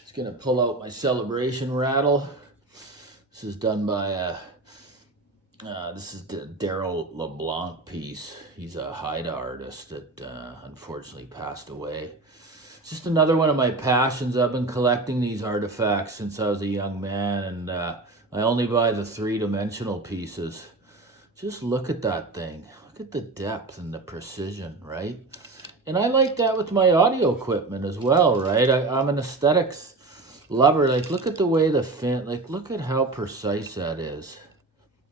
Just gonna pull out my celebration rattle. This is done by this is the Daryl LeBlanc piece. He's a Haida artist that unfortunately passed away. It's just another one of my passions. I've been collecting these artifacts since I was a young man, and I only buy the three-dimensional pieces. Just look at that thing. Look at the depth and the precision, right? And I like that with my audio equipment as well, right? I'm an aesthetics lover. Like, look at the way the fin, like, look at how precise that is,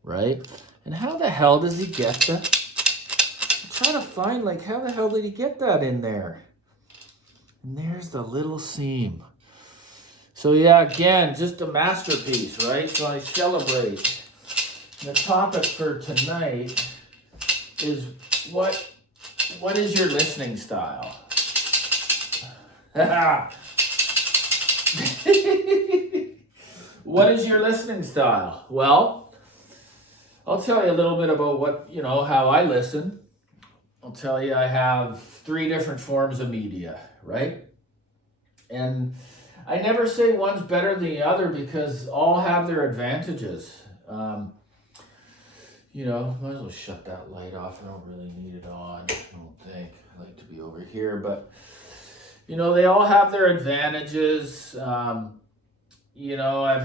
right? And how the hell does he get the, I'm trying to find, like, how the hell did he get that in there? And there's the little seam. So yeah, again, just a masterpiece, right? So I celebrate. The topic for tonight is what is your listening style? What is your listening style? Well, I'll tell you a little bit about what, how I listen. I'll tell you I have 3 different forms of media, right? And I never say one's better than the other because all have their advantages. Might as well shut that light off. I don't really need it on, I don't think. I like to be over here, but they all have their advantages. I've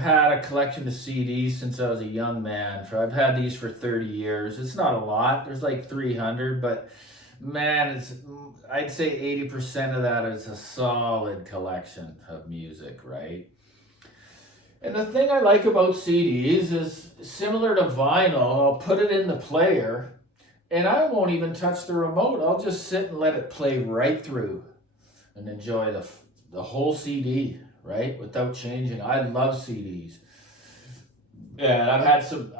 had a collection of CDs since I was a young man. I've had these for 30 years. It's not a lot. There's like 300, but man, I'd say 80% of that is a solid collection of music, right? And the thing I like about CDs is similar to vinyl. I'll put it in the player and I won't even touch the remote. I'll just sit and let it play right through and enjoy the whole CD, right? Without changing. I love CDs. And I've had some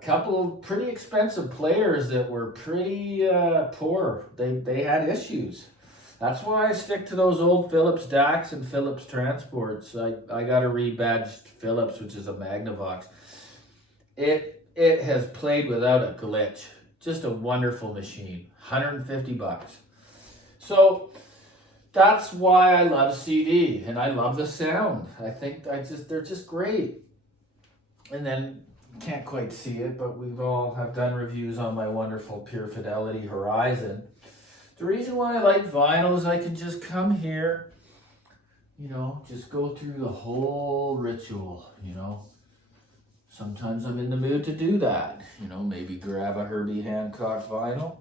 couple of pretty expensive players that were pretty poor. They had issues. That's why I stick to those old Philips DACs and Philips Transports. I got a rebadged Philips, which is a Magnavox. It has played without a glitch. Just a wonderful machine. $150. So that's why I love CD and I love the sound. I think they're just great. And then, can't quite see it, but we've all have done reviews on my wonderful Pure Fidelity Horizon. The reason why I like vinyl is I can just come here, just go through the whole ritual, Sometimes I'm in the mood to do that, maybe grab a Herbie Hancock vinyl,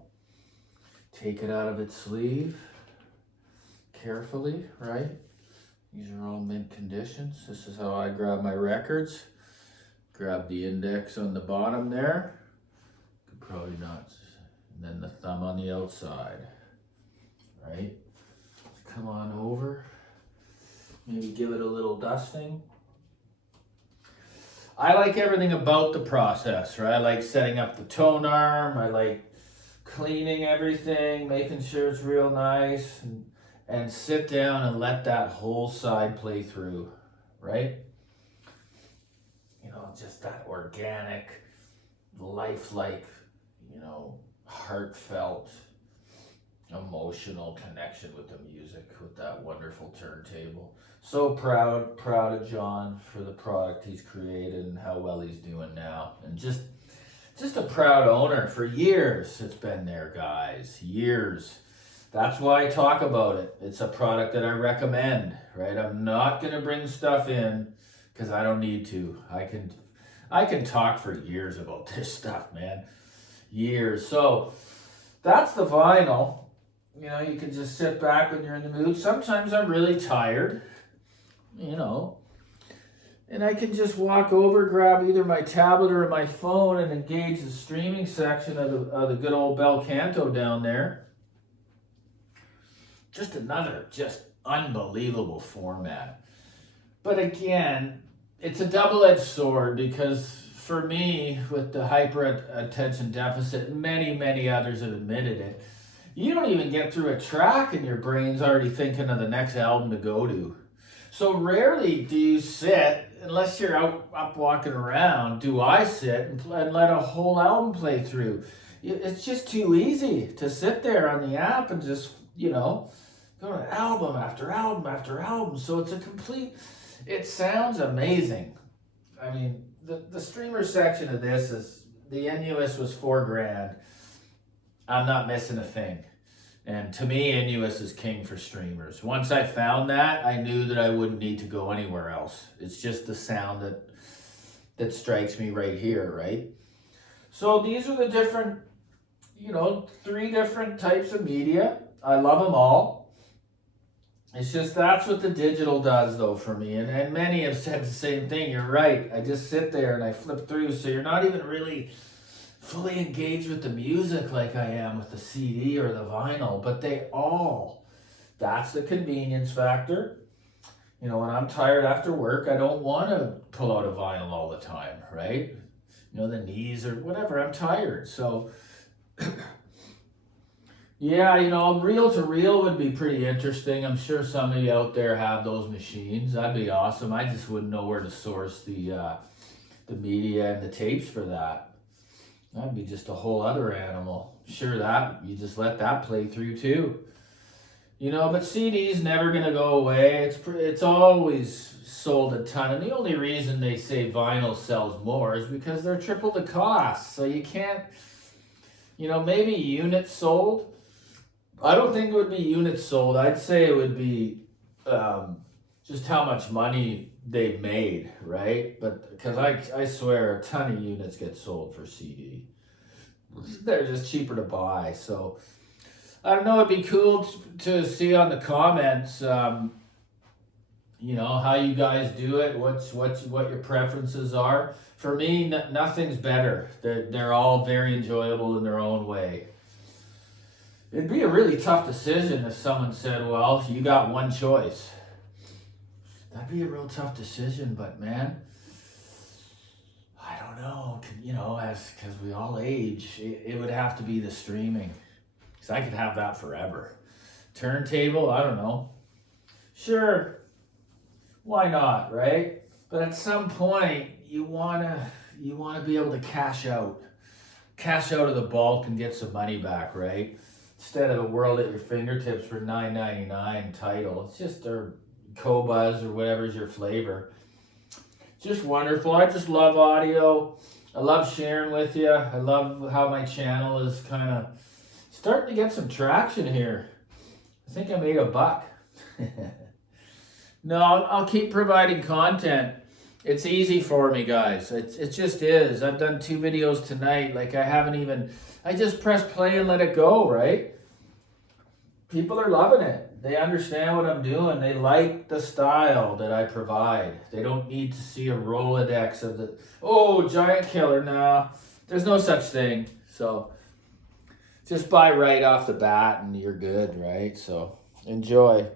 take it out of its sleeve, carefully, right? These are all mint conditions. This is how I grab my records. Grab the index on the bottom there. Could probably not. And then the thumb on the outside. Right? Come on over. Maybe give it a little dusting. I like everything about the process, right? I like setting up the tone arm. I like cleaning everything, making sure it's real nice, and sit down and let that whole side play through, right? Just that organic, lifelike, heartfelt, emotional connection with the music, with that wonderful turntable. So proud of John for the product he's created and how well he's doing now. And just a proud owner. For years it's been there, guys. Years. That's why I talk about it. It's a product that I recommend, right? I'm not going to bring stuff in because I don't need to. I can talk for years about this stuff, man. Years. So that's the vinyl. You can just sit back when you're in the mood. Sometimes I'm really tired, and I can just walk over, grab either my tablet or my phone and engage the streaming section of the good old bel canto down there. Just another unbelievable format. But again, it's a double-edged sword because for me, with the hyper attention deficit, many others have admitted it, you don't even get through a track and your brain's already thinking of the next album to go to. So rarely do you sit, unless you're up walking around, do I sit and let a whole album play through. It's just too easy to sit there on the app and just, Going to album after album after album. So it's a complete, it sounds amazing. I mean, the streamer section of this is, the NUS was $4,000. I'm not missing a thing. And to me, NUS is king for streamers. Once I found that, I knew that I wouldn't need to go anywhere else. It's just the sound that strikes me right here, right? So these are the different, 3 different types of media. I love them all. It's just that's what the digital does though for me. And many have said the same thing. You're right. I just sit there and I flip through. So you're not even really fully engaged with the music like I am with the CD or the vinyl. But that's the convenience factor. When I'm tired after work, I don't want to pull out a vinyl all the time, right? The knees or whatever, I'm tired. So yeah, reel to reel would be pretty interesting. I'm sure some of you out there have those machines. That'd be awesome. I just wouldn't know where to source the media and the tapes for that. That'd be just a whole other animal. Sure, that you just let that play through too. But CD's never gonna go away. It's always sold a ton, and the only reason they say vinyl sells more is because they're triple the cost. So you can't, maybe units sold. I don't think it would be units sold. I'd say it would be just how much money they've made, right? But because I swear a ton of units get sold for CD. They're just cheaper to buy. So I don't know. It'd be cool to see on the comments, how you guys do it. What your preferences are. For me, nothing's better. They're all very enjoyable in their own way. It'd be a really tough decision if someone said, well, you got one choice. That'd be a real tough decision, but man, I don't know, because we all age, it would have to be the streaming. Because I could have that forever. Turntable, I don't know. Sure, why not, right? But at some point, you wanna be able to cash out of the bulk and get some money back, right? Instead of a world at your fingertips for $9.99 title. It's just their QOBUZ or whatever's your flavor. Just wonderful. I just love audio. I love sharing with you. I love how my channel is kind of starting to get some traction here. I think I made $1. No, I'll keep providing content. It's easy for me, guys. It just is. I've done 2 videos tonight. I just press play and let it go, right? People are loving it. They understand what I'm doing. They like the style that I provide. They don't need to see a Rolodex of giant killer. Nah, there's no such thing. So just buy right off the bat and you're good, right? So enjoy.